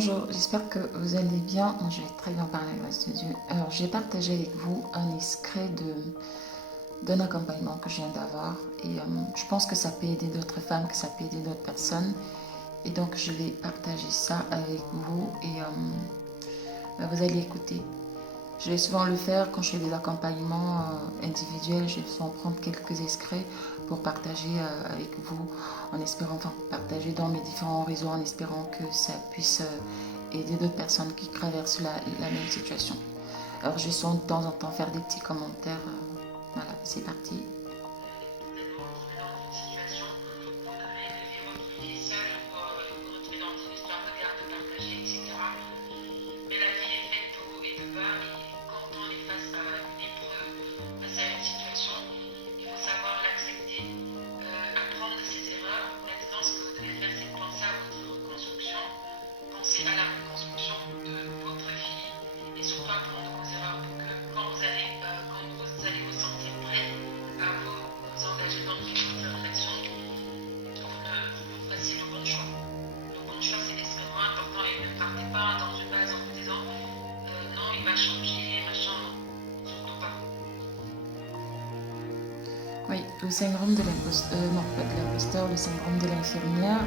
Bonjour, j'espère que vous allez bien. Moi, je vais très bien par la grâce de Dieu. Alors, j'ai partagé avec vous un extrait d'un accompagnement que je viens d'avoir. Et je pense que ça peut aider d'autres femmes, que ça peut aider d'autres personnes. Et donc, je vais partager ça avec vous et vous allez écouter. Je vais souvent le faire quand je fais des accompagnements individuels. Je vais souvent prendre quelques extraits pour partager avec vous, en espérant, enfin, partager dans mes différents réseaux, en espérant que ça puisse aider d'autres personnes qui traversent la même situation. Alors, je vais souvent de temps en temps faire des petits commentaires. Voilà, c'est parti. Oui, le syndrome de l'imposteur, non pas de l'imposteur, le syndrome de l'infirmière.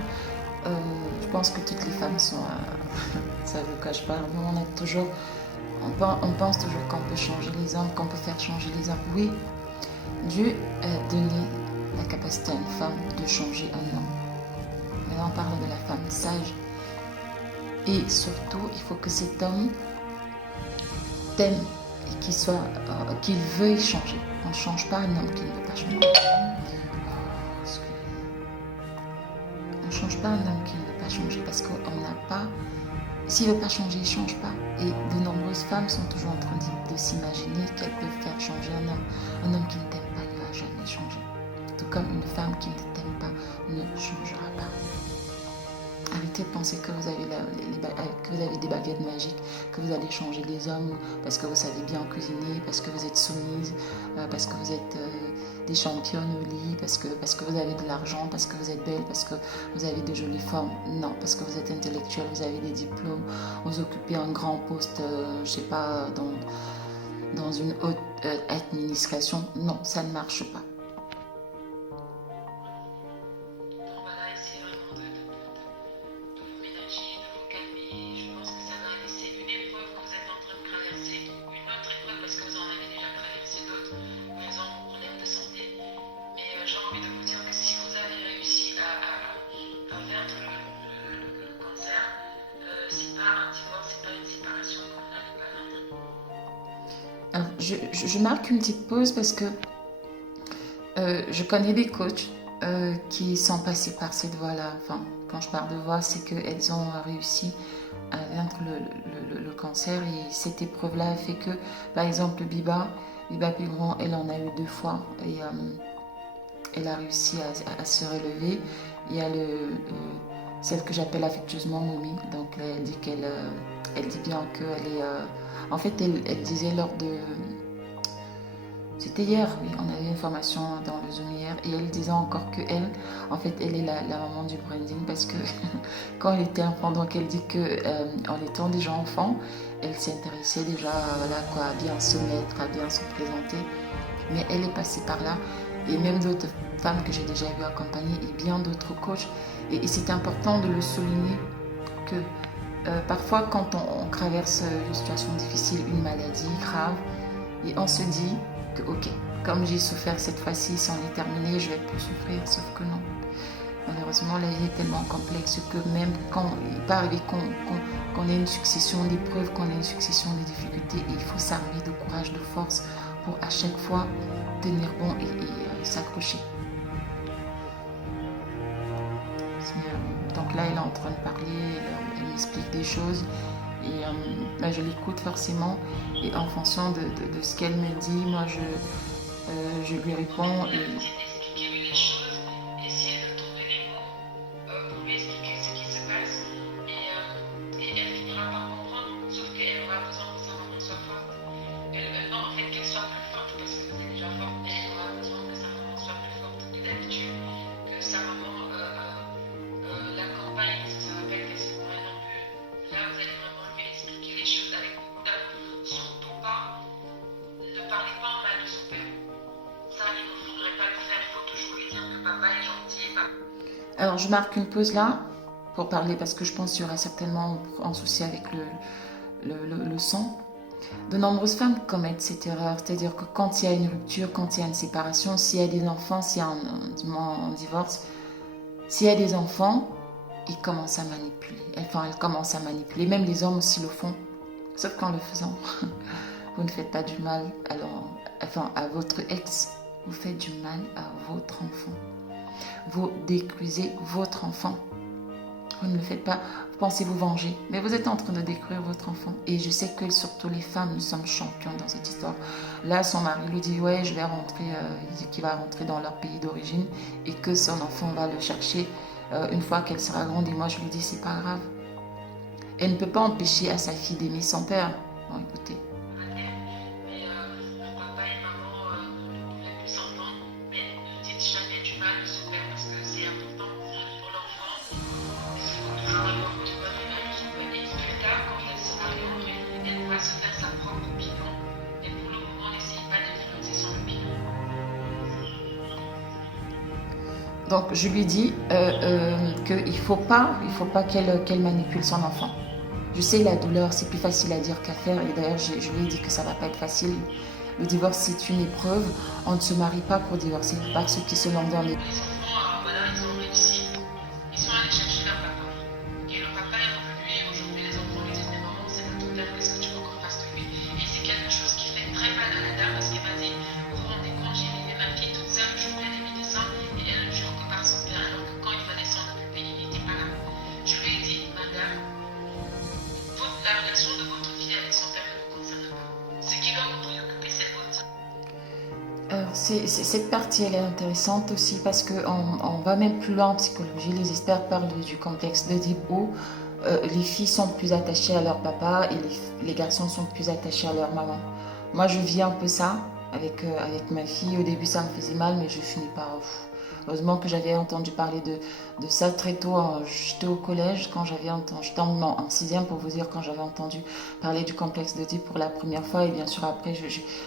Je pense que toutes les femmes sont, ça ne vous cache pas, on a toujours, on pense toujours qu'on peut changer les hommes, qu'on peut faire changer les hommes. Oui, Dieu a donné la capacité à une femme de changer un homme. Maintenant, on parle de la femme sage. Et surtout, il faut que cet homme t'aime et qu'il veuille changer. On ne change pas un homme qui ne veut pas changer. On ne change pas un homme qui ne veut pas changer parce qu'on n'a pas... S'il ne veut pas changer, il ne change pas. Et de nombreuses femmes sont toujours en train de s'imaginer qu'elles peuvent faire changer un homme. Un homme qui ne t'aime pas, il ne va jamais changer. Tout comme une femme qui ne t'aime pas ne changera pas. Arrêtez de penser que vous avez des baguettes magiques, que vous allez changer les hommes parce que vous savez bien cuisiner, parce que vous êtes soumise, parce que vous êtes des championnes au lit, parce que vous avez de l'argent, parce que vous êtes belle, parce que vous avez de jolies formes. Non, parce que vous êtes intellectuelle, vous avez des diplômes, vous occupez un grand poste, je sais pas, dans une haute administration. Non, ça ne marche pas. Alors, je marque une petite pause parce que je connais des coachs qui sont passés par cette voie-là. Enfin, quand je parle de voie, c'est qu'elles ont réussi à vaincre le cancer et cette épreuve-là a fait que, par exemple, Biba Pigron, elle en a eu 2 fois et elle a réussi à se relever. Il y a celle que j'appelle affectueusement Moumi, donc elle dit elle dit bien qu'elle est... en fait, elle disait lors de... C'était hier, oui, on avait une formation dans le Zoom hier et elle disait encore que elle, en fait, elle est la maman du branding parce que quand elle était enfant, donc elle dit que en étant déjà enfant, elle s'intéressait déjà voilà, quoi, à bien se mettre, à bien se présenter, mais elle est passée par là et même d'autres femmes que j'ai déjà vues accompagner et bien d'autres coachs et c'est important de le souligner que parfois quand on traverse une situation difficile, une maladie grave, et on se dit que ok, comme j'ai souffert cette fois-ci, c'en est terminé, je vais plus souffrir, sauf que non. Malheureusement, la vie est tellement complexe que même quand il peut arriver qu'on ait une succession d'épreuves, qu'on ait une succession de difficultés, et il faut s'armer de courage, de force pour à chaque fois tenir bon et s'accrocher. Donc là, elle est en train de parler, elle m'explique des choses et je l'écoute forcément et en fonction de ce qu'elle me dit, moi je lui réponds et Alors, je marque une pause là pour parler parce que je pense qu'il y aura certainement un souci avec le son. De nombreuses femmes commettent cette erreur, c'est-à-dire que quand il y a une rupture, quand il y a une séparation, s'il y a des enfants, s'il y a un divorce, s'il y a des enfants, ils commencent à manipuler. Enfin, elles commencent à manipuler. Même les hommes aussi le font. Sauf qu'en le faisant, vous ne faites pas du mal à votre ex, vous faites du mal à votre enfant. Vous détruisez votre enfant. Vous ne le faites pas, vous pensez vous venger, mais vous êtes en train de détruire votre enfant. Et je sais que surtout les femmes, nous sommes champions dans cette histoire. Là, son mari lui dit, ouais, je vais rentrer, il dit qu'il va rentrer dans leur pays d'origine et que son enfant va le chercher une fois qu'elle sera grande. Et moi, je lui dis, c'est pas grave. Elle ne peut pas empêcher à sa fille d'aimer son père. Bon, écoutez. Donc je lui dis qu'il ne faut pas qu'elle manipule son enfant. Je sais la douleur, c'est plus facile à dire qu'à faire. Et d'ailleurs, je lui ai dit que ça ne va pas être facile. Le divorce, c'est une épreuve. On ne se marie pas pour divorcer. Pas ceux qui se lancent dans les... Cette partie, elle est intéressante aussi parce qu'on va même plus loin en psychologie. Les experts parlent du complexe d'Oedipe où les filles sont plus attachées à leur papa et les garçons sont plus attachés à leur maman. Moi, je vis un peu ça avec ma fille. Au début, ça me faisait mal, mais je finis par... Heureusement que j'avais entendu parler de ça très tôt. J'étais au collège quand j'étais en sixième pour vous dire quand j'avais entendu parler du complexe d'Oedipe pour la première fois. Et bien sûr, après,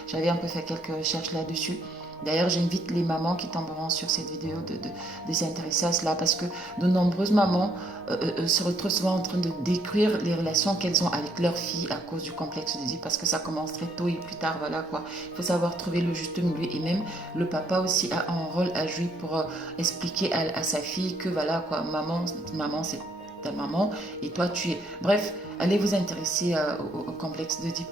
j'avais un peu fait quelques recherches là-dessus. D'ailleurs, j'invite les mamans qui tomberont sur cette vidéo de s'intéresser à cela parce que de nombreuses mamans se retrouvent souvent en train de détruire les relations qu'elles ont avec leurs filles à cause du complexe d'Oedipe parce que ça commence très tôt et plus tard, voilà quoi. Il faut savoir trouver le juste milieu et même le papa aussi a un rôle à jouer pour expliquer à sa fille que voilà quoi, maman c'est ta maman et toi tu es... Bref, allez vous intéresser au complexe d'Oedipe.